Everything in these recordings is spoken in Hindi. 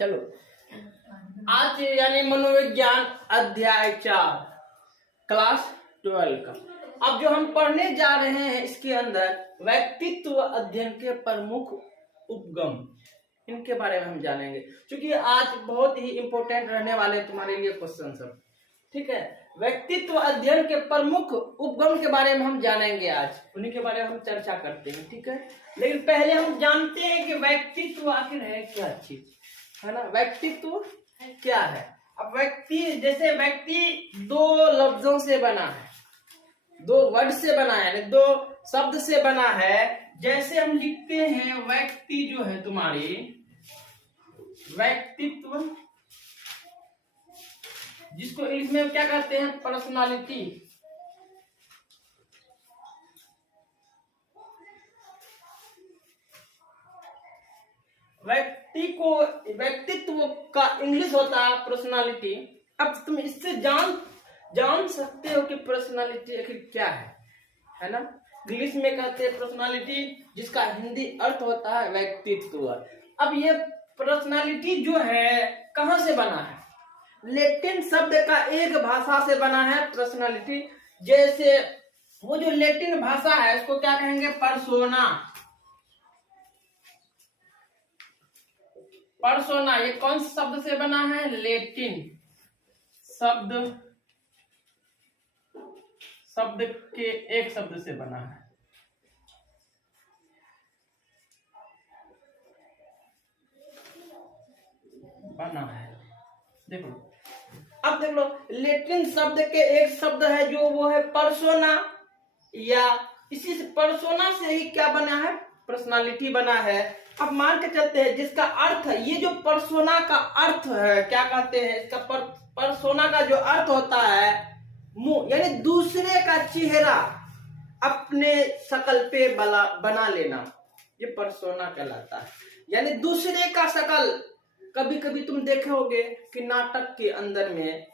चलो आज यानी मनोविज्ञान अध्याय 4 क्लास 12 का अब जो हम पढ़ने जा रहे हैं इसके अंदर व्यक्तित्व अध्ययन के प्रमुख उपगम इनके बारे में हम जानेंगे, क्योंकि आज बहुत ही इंपॉर्टेंट रहने वाले तुम्हारे लिए क्वेश्चन सब। ठीक है, व्यक्तित्व अध्ययन के प्रमुख उपगम के बारे में हम जानेंगे, आज उन्हीं के बारे में हम चर्चा करते हैं। ठीक है, लेकिन पहले हम जानते हैं कि व्यक्तित्व आखिर है क्या चीज, है ना। व्यक्तित्व क्या है? अब जैसे व्यक्ति दो लफ्जों से बना है, दो वर्ड से बना है, दो शब्द से बना है। जैसे हम लिखते हैं व्यक्ति जो है तुम्हारी व्यक्तित्व, जिसको इंग्लिश में क्या कहते हैं? पर्सनालिटी। व्यक्तित्व का इंग्लिश होता है पर्सनालिटी। अब तुम इससे जान सकते हो कि पर्सनालिटी आखिर क्या है ना। इंग्लिश में कहते हैं पर्सनालिटी, जिसका हिंदी अर्थ होता है व्यक्तित्व। अब ये पर्सनालिटी जो है कहां से बना है? लैटिन शब्द का एक भाषा से बना है पर्सनालिटी। जैसे वो जो लैटिन भाषा है उसको क्या कहेंगे? पर्सोना। पर्सोना ये कौन से शब्द से बना है? लैटिन शब्द के एक शब्द से बना है। देखो, अब देख लो, लैटिन शब्द के एक शब्द है जो वो है पर्सोना, या इसी से पर्सोना से ही क्या बना है? पर्सनालिटी बना है। अब मान के चलते हैं जिसका अर्थ है, ये जो पर्सोना का अर्थ है, क्या कहते हैं इसका? पर्सोना का जो अर्थ होता है मुंह, यानी दूसरे का चेहरा अपने शकल पे बना लेना, ये पर्सोना कहलाता है। यानी दूसरे का शकल, कभी कभी तुम देखे होगे कि नाटक के अंदर में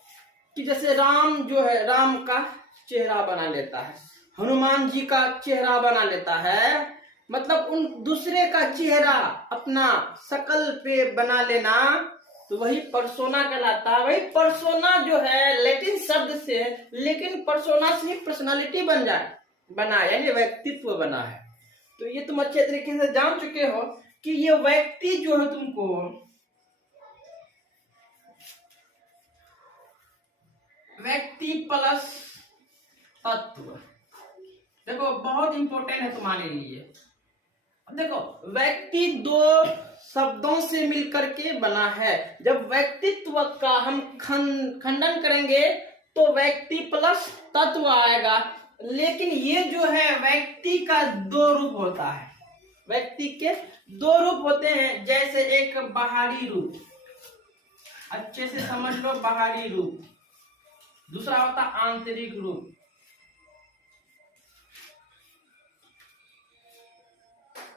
कि जैसे राम जो है, राम का चेहरा बना लेता है, हनुमान जी का चेहरा बना लेता है, मतलब उन दूसरे का चेहरा अपना शकल पे बना लेना, तो वही पर्सोना कहलाता है। वही पर्सोना जो है लैटिन शब्द से, लेकिन पर्सोना से ही पर्सनालिटी बना यानी व्यक्तित्व बना है। तो ये तुम अच्छे तरीके से जान चुके हो कि ये व्यक्ति जो है तुमको व्यक्ति प्लस तत्व, देखो बहुत इंपॉर्टेंट है तुम्हारे लिए। देखो, व्यक्ति दो शब्दों से मिलकर के बना है। जब व्यक्तित्व का हम खंडन करेंगे तो व्यक्ति प्लस तत्व आएगा। लेकिन ये जो है व्यक्ति का दो रूप होता है, व्यक्ति के दो रूप होते हैं। जैसे एक बाहरी रूप, अच्छे से समझ लो, बाहरी रूप। दूसरा होता आंतरिक रूप।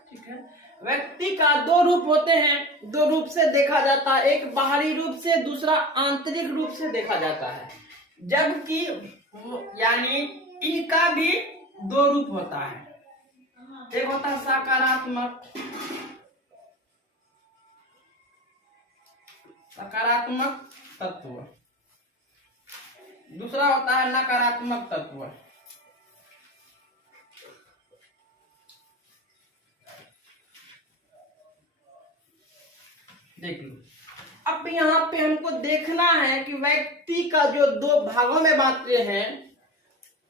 ठीक है, व्यक्ति का दो रूप होते हैं, दो रूप से देखा जाता है, एक बाहरी रूप से, दूसरा आंतरिक रूप से देखा जाता है। जबकि यानी इनका भी दो रूप होता है, एक होता है सकारात्मक तत्व, दूसरा होता है नकारात्मक तत्व। देख लो, अब यहाँ पे हमको देखना है कि व्यक्ति का जो दो भागों में बांटते हैं।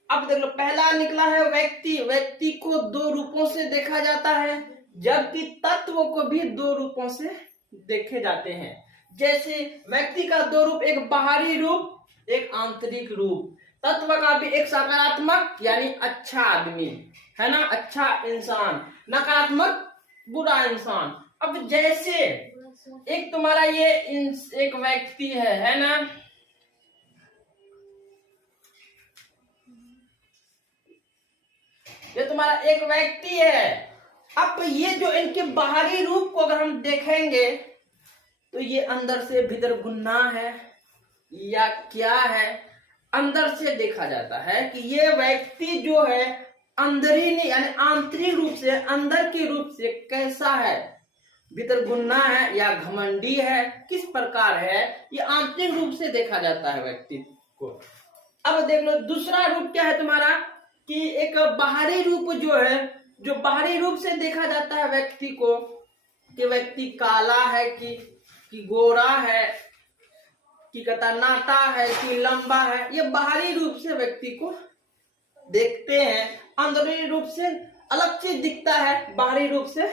अब देख लो, पहला निकला है व्यक्ति को दो रूपों से देखा जाता है, जबकि तत्व को भी दो रूपों से देखे जाते हैं। जैसे व्यक्ति का दो रूप, एक बाहरी रूप, एक आंतरिक रूप। तत्व का भी एक सकारात्मक यानी अच्छा आदमी, है ना, अच्छा इंसान, नकारात्मक बुरा इंसान। अब जैसे एक तुम्हारा ये एक व्यक्ति है ना, ये तुम्हारा एक व्यक्ति है। अब ये जो इनके बाहरी रूप को अगर हम देखेंगे तो ये अंदर से भीतर गुन्ना है या क्या है, अंदर से देखा जाता है कि ये व्यक्ति जो है अंदर ही नहीं यानी आंतरिक रूप से, अंदर के रूप से कैसा है। भितरगुन्ना है या घमंडी है, किस प्रकार है, ये आंतरिक रूप से देखा जाता है व्यक्ति को। अब देख लो दूसरा रूप क्या है तुम्हारा, कि एक बाहरी रूप जो है, जो बाहरी रूप से देखा जाता है व्यक्ति को, कि व्यक्ति काला है कि गोरा है, कि कतरनाटा है, कि लंबा है, ये बाहरी रूप से व्यक्ति को देखते हैं। अंदरूनी रूप से अलग चीज दिखता है, बाहरी रूप से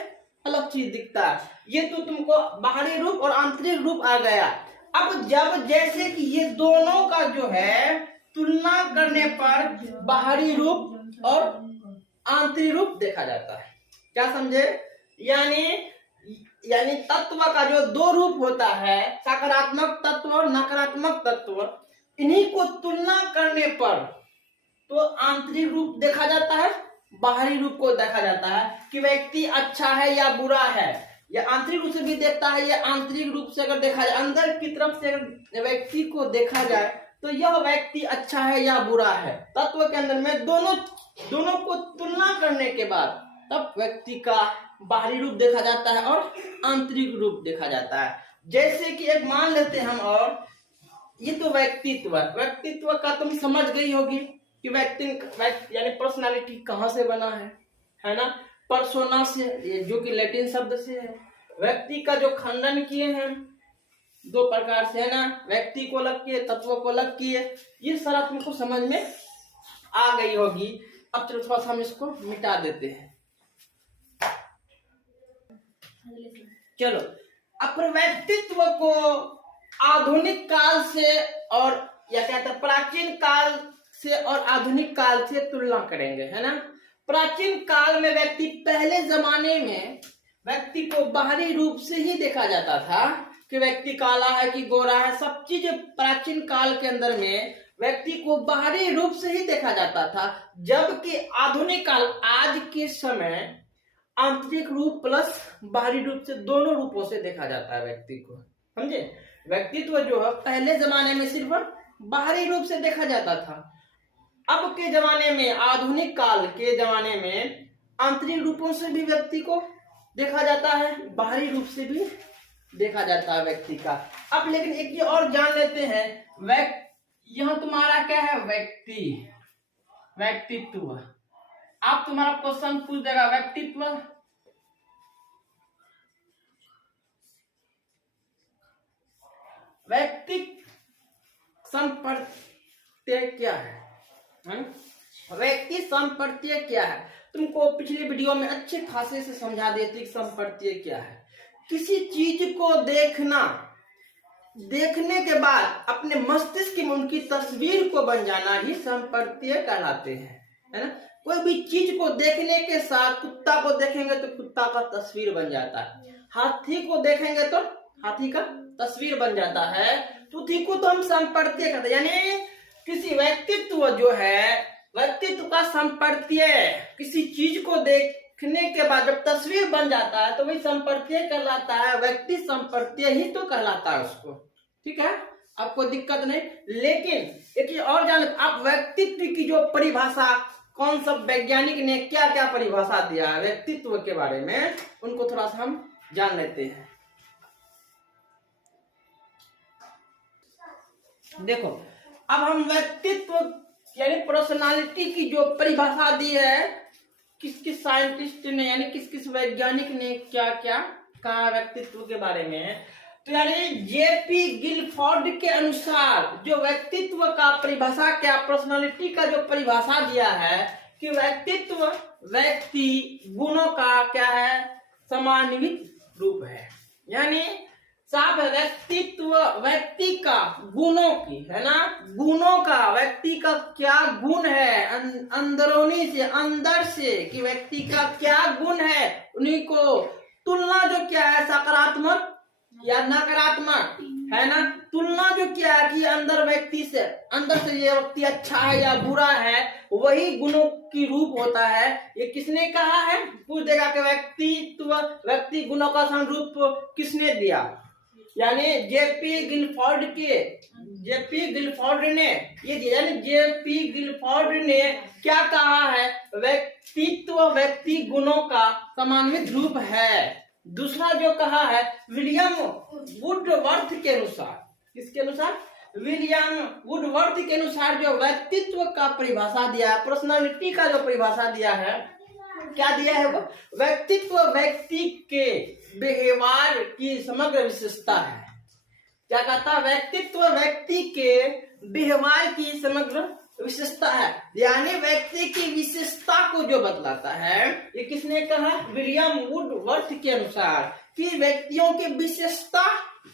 अलग चीज दिखता है। ये तो तुमको बाहरी रूप और आंतरिक रूप आ गया। अब जब जैसे कि ये दोनों का जो है तुलना करने पर बाहरी रूप और आंतरिक रूप देखा जाता है। क्या समझे? यानी तत्व का जो दो रूप होता है, सकारात्मक तत्व और नकारात्मक तत्व, इन्हीं को तुलना करने पर तो आंतरिक रूप देखा जाता है, बाहरी रूप को देखा जाता है कि व्यक्ति अच्छा है या बुरा है। यह आंतरिक रूप से भी देखता है, यह आंतरिक रूप से अगर देखा जाए, अंदर की तरफ से अगर व्यक्ति को देखा जाए तो यह व्यक्ति अच्छा है या बुरा है। तत्व के अंदर में दोनों को तुलना करने के बाद तब व्यक्ति का बाहरी रूप देखा जाता है और आंतरिक रूप देखा जाता है। जैसे कि एक मान लेते हैं हम, और ये तो व्यक्तित्व का तुम समझ गई होगी कि व्यक्ति यानी पर्सनालिटी कहाँ से बना है ना? पर्सोना से, जो कि लैटिन शब्द से है। व्यक्ति का जो खंडन किए हैं दो प्रकार से, है ना? व्यक्ति को अलग किए, तत्व को अलग किए। ये सारा तुमको समझ में आ गई होगी। अब चलो थोड़ा सा हम इसको मिटा देते हैं। चलो, अब व्यक्तित्व को आधुनिक काल से और या कहते हैं प्राचीन काल से और आधुनिक काल से तुलना करेंगे, है ना? प्राचीन काल में व्यक्ति, पहले जमाने में व्यक्ति को बाहरी रूप से ही देखा जाता था कि व्यक्ति काला है कि गोरा है। सब चीज प्राचीन काल के अंदर में व्यक्ति को बाहरी रूप से ही देखा जाता था, जबकि आधुनिक काल, आज के समय आंतरिक रूप प्लस बाहरी रूप से दोनों रूपों से देखा जाता है व्यक्ति को। समझे? व्यक्तित्व जो है पहले जमाने में सिर्फ बाहरी रूप से देखा जाता था। अब के जमाने में, आधुनिक काल के जमाने में आंतरिक रूपों से भी व्यक्ति को देखा जाता है, बाहरी रूप से भी देखा जाता है व्यक्ति का। अब लेकिन एक ये और जान लेते हैं, यहाँ तुम्हारा क्या है? व्यक्तित्व। आप तुम्हारा क्वेश्चन पूछ देगा व्यक्ति संपर्त्य क्या है? व्यक्ति संपर्त्य क्या है? तुमको पिछली वीडियो में अच्छे खासे से समझा देती कि संपर्त्य क्या है। किसी चीज को देखने के बाद अपने मस्तिष्क में उनकी तस्वीर को बन जाना ही संपर्त्य कहलाते हैं, है ना? कोई भी चीज को देखने के साथ, कुत्ता को देखेंगे तो कुत्ता का तस्वीर बन जाता है, हाथी को देखेंगे तो हाथी का तस्वीर बन जाता है, तो उसी को तो हम संपर्त्य कहते हैं। यानी किसी व्यक्तित्व जो है, व्यक्तित्व का संपर्त्य, किसी चीज को देखने के बाद जब तस्वीर बन जाता है तो वही संपर्त्य कहलाता है। व्यक्ति संपर्त्य ही तो कहलाता है उसको। ठीक है, आपको दिक्कत नहीं। लेकिन एक और जान, आप व्यक्तित्व की जो परिभाषा, कौन सा वैज्ञानिक ने क्या क्या परिभाषा दिया है व्यक्तित्व के बारे में, उनको थोड़ा सा हम जान लेते हैं। देखो, अब हम व्यक्तित्व यानी पर्सनालिटी की जो परिभाषा दी है, किस किस साइंटिस्ट ने यानी किस किस वैज्ञानिक ने क्या क्या कहा व्यक्तित्व के बारे में, तो यानी जेपी गिलफोर्ड के अनुसार जो व्यक्तित्व का परिभाषा, क्या पर्सनालिटी का जो परिभाषा दिया है कि व्यक्तित्व व्यक्ति गुणों का क्या है? समन्वित रूप है। यानी साफ व्यक्तित्व व्यक्ति का गुणों की, है ना? गुणों का, व्यक्ति का क्या गुण है अंदरूनी से, अंदर से, कि व्यक्ति का क्या गुण है, उन्हीं को तुलना जो क्या है, सकारात्मक या नकारात्मक, है ना? तुलना जो क्या है कि अंदर व्यक्ति से, अंदर से ये व्यक्ति अच्छा है या बुरा है, वही गुणों की रूप होता है। ये किसने कहा है? पूछ देगा कि व्यक्ति गुणों का रूप किसने दिया? यानी जेपी गिलफोर्ड ने ये दिया। यानी जेपी गिलफोर्ड ने क्या कहा है? व्यक्तित्व व्यक्ति गुणों का समन्वित रूप है। दूसरा जो कहा है विलियम वुडवर्थ के अनुसार, किसके अनुसार? विलियम वुडवर्थ के अनुसार जो व्यक्तित्व का परिभाषा दिया है, पर्सनालिटी का जो परिभाषा दिया है, क्या दिया है वो? व्यक्तित्व व्यक्ति के व्यवहार की समग्र विशेषता है। क्या कहता? व्यक्तित्व व्यक्ति के व्यवहार की समग्र विशेषता है, यानी व्यक्ति की विशेषता को जो बतलाता है। ये किसने कहा? विलियम वुडवर्थ के अनुसार, कि व्यक्तियों की विशेषता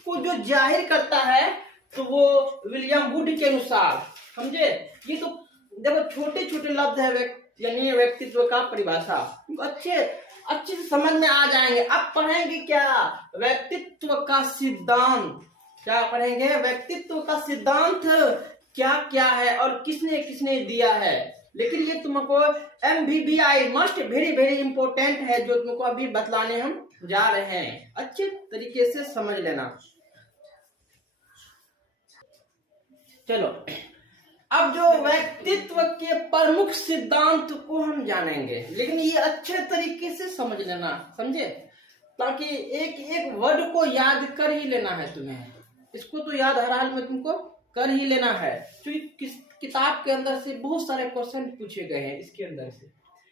को जो जाहिर करता है तो वो विलियम वुड के अनुसार, समझे? ये तो देखो छोटे छोटे लफ्ज है, यानी व्यक्तित्व का परिभाषा अच्छे से समझ में आ जाएंगे। अब पढ़ेंगे क्या? व्यक्तित्व का सिद्धांत। क्या पढ़ेंगे? व्यक्तित्व का सिद्धांत क्या क्या है और किसने किसने दिया है। लेकिन ये तुमको MBBI must very very important है, जो तुमको अभी बतलाने हम जा रहे हैं, अच्छे तरीके से समझ लेना। चलो, अब जो व्यक्तित्व के प्रमुख सिद्धांत को हम जानेंगे, लेकिन ये अच्छे तरीके से समझ लेना, समझे? ताकि एक एक वर्ड को याद कर ही लेना है तुम्हें। इसको तो याद हर हाल में तुमको कर ही लेना है, क्योंकि किताब के अंदर से बहुत सारे क्वेश्चन पूछे गए हैं इसके अंदर से।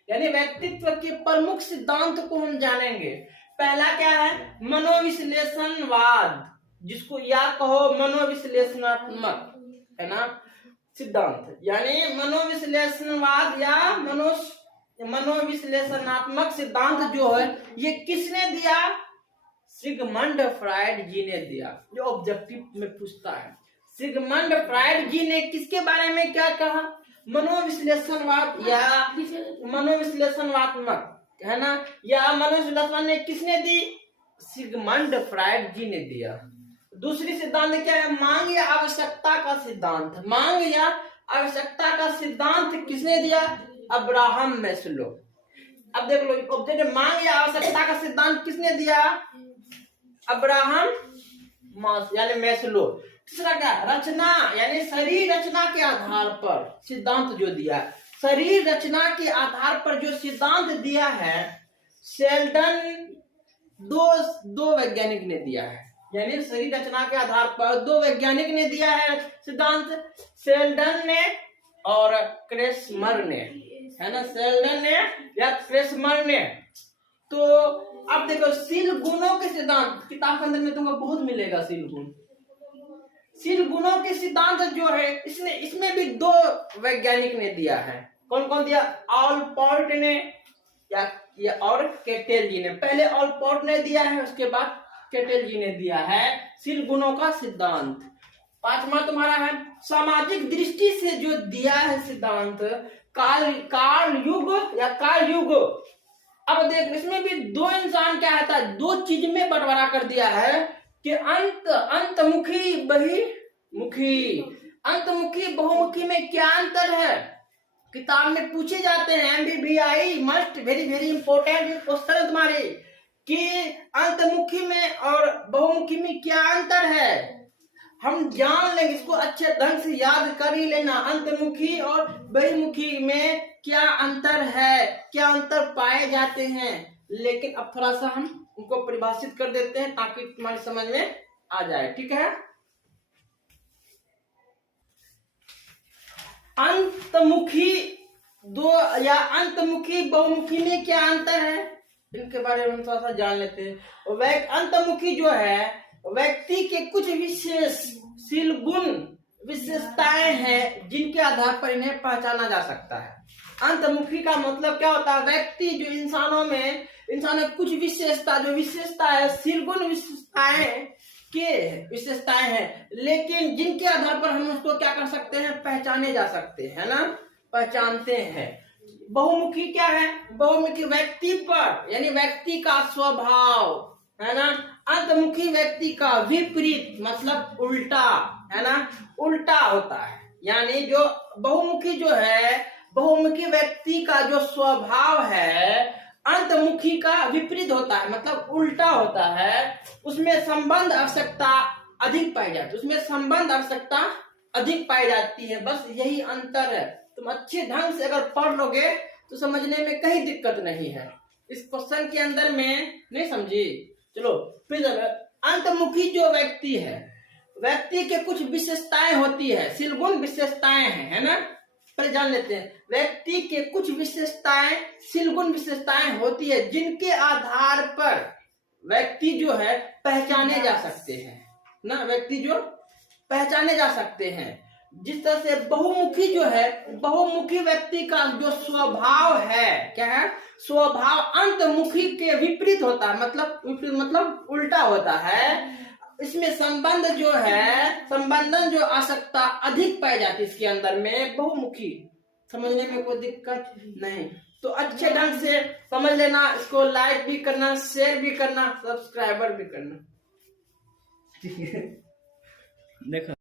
यानी व्यक्तित्व के प्रमुख सिद्धांत को हम जानेंगे। पहला क्या है? मनोविश्लेषणवाद, जिसको या कहो मनोविश्लेषणात्मक, है ना, सिद्धांत। यानी मनोविश्लेषणवाद या मनोविश्लेषणात्मक सिद्धांत जो है, ये किसने दिया? सिगमंड फ्राइड जी ने दिया, जो ऑब्जेक्टिव में पूछता है। सिगमंड फ्राइड जी ने किसके बारे में क्या कहा? मनोविश्लेषणवाद या मनोविश्लेषणात्मक, है ना, या मनोविश्लेषण ने किसने दी? सिगमंड फ्राइड जी ने दिया। दूसरी सिद्धांत क्या है? मांग या आवश्यकता का सिद्धांत। मांग या आवश्यकता का सिद्धांत किसने दिया? Abraham Maslow. अब देख लो, ऑब्जेक्ट मांग या आवश्यकता का सिद्धांत किसने दिया? अब्राहम यानी मैस्लो। तीसरा क्या? रचना, यानी शरीर रचना के आधार पर सिद्धांत जो दिया, शरीर रचना के आधार पर जो सिद्धांत दिया है, शेल्डन दो वैज्ञानिक ने दिया है। यानी शरीर रचना के आधार पर दो वैज्ञानिक ने दिया है सिद्धांत, शेल्डन ने और क्रेसमर ने, है ना, शेल्डन ने या क्रेसमर ने। तो अब देखो, शील गुणों के सिद्धांत किताब के अंदर में तुमको बहुत मिलेगा। शील गुण, शील गुणों के सिद्धांत जो है, इसमें भी दो वैज्ञानिक ने दिया है। कौन कौन दिया? ऑलपोर्ट ने या और केटेल जी ने। पहले ऑलपोर्ट ने दिया है, उसके बाद केटेल जी ने दिया है शील गुणों का सिद्धांत। पांचवा तुम्हारा है सामाजिक दृष्टि से जो दिया है सिद्धांत, कार्ल युग। अब देख, इसमें भी दो इंसान क्या है, दो चीज में बंटवारा कर दिया है कि अंतमुखी बहुमुखी में क्या अंतर है। किताब में पूछे जाते हैं, MBBI must very very important question है तुम्हारे, कि अंतमुखी में और बहुमुखी में क्या अंतर है। हम जान लेंगे, इसको अच्छे ढंग से याद कर ही लेना। अंतमुखी और बहुमुखी में क्या अंतर है, क्या अंतर पाए जाते हैं। लेकिन अब थोड़ा सा हम उनको परिभाषित कर देते हैं ताकि तुम्हारी समझ में आ जाए, ठीक है। अंतमुखी दो या अंतमुखी बहुमुखी में क्या अंतर है, इनके बारे में हम थोड़ा सा जान लेते हैं। अंतमुखी जो है, व्यक्ति के कुछ विशेषशील गुण विशेषताएं हैं जिनके आधार पर इन्हें पहचाना जा सकता है। अंतमुखी का मतलब क्या होता है? व्यक्ति जो इंसानों में कुछ विशेषता है, शील गुण विशेषताएं हैं, लेकिन जिनके आधार पर हम उसको क्या कर सकते हैं? पहचाने जा सकते हैं ना, पहचानते हैं। बहुमुखी क्या है? बहुमुखी व्यक्ति पर, यानी व्यक्ति का स्वभाव, है ना। अंतमुखी व्यक्ति का विपरीत, मतलब उल्टा, है ना, उल्टा होता है। यानी जो बहुमुखी जो है, बहुमुखी व्यक्ति का जो स्वभाव है अंतमुखी का विपरीत होता है, मतलब उल्टा होता है। उसमें संबंध आवश्यकता अधिक पाई जाती है, बस यही अंतर है। तुम अच्छे ढंग से अगर पढ़ लोगे तो समझने में कहीं दिक्कत नहीं है। इस क्वेश्चन के अंदर में नहीं समझी। चलो फिर अंतमुखी जो व्यक्ति है, व्यक्ति के कुछ विशेषताएं होती है, शीलगुण विशेषताएं हैं, है ना। पर जान लेते हैं, व्यक्ति के कुछ विशेषताएं, शीलगुण विशेषताएं होती है जिनके आधार पर व्यक्ति जो है पहचाने जा सकते हैं ना, व्यक्ति जो पहचाने जा सकते हैं। जिस तरह से बहुमुखी जो है, बहुमुखी व्यक्ति का जो स्वभाव है, क्या है, स्वभाव अंतमुखी के विपरीत होता है, मतलब उल्टा होता है। इसमें संबंध जो है, संबंधन जो आवश्यकता अधिक पाई जाती है इसके अंदर में, बहुमुखी। समझने में कोई दिक्कत नहीं। तो अच्छे ढंग से समझ लेना, इसको लाइक भी करना, शेयर भी करना, सब्सक्राइबर भी करना। ठीक है, देखो।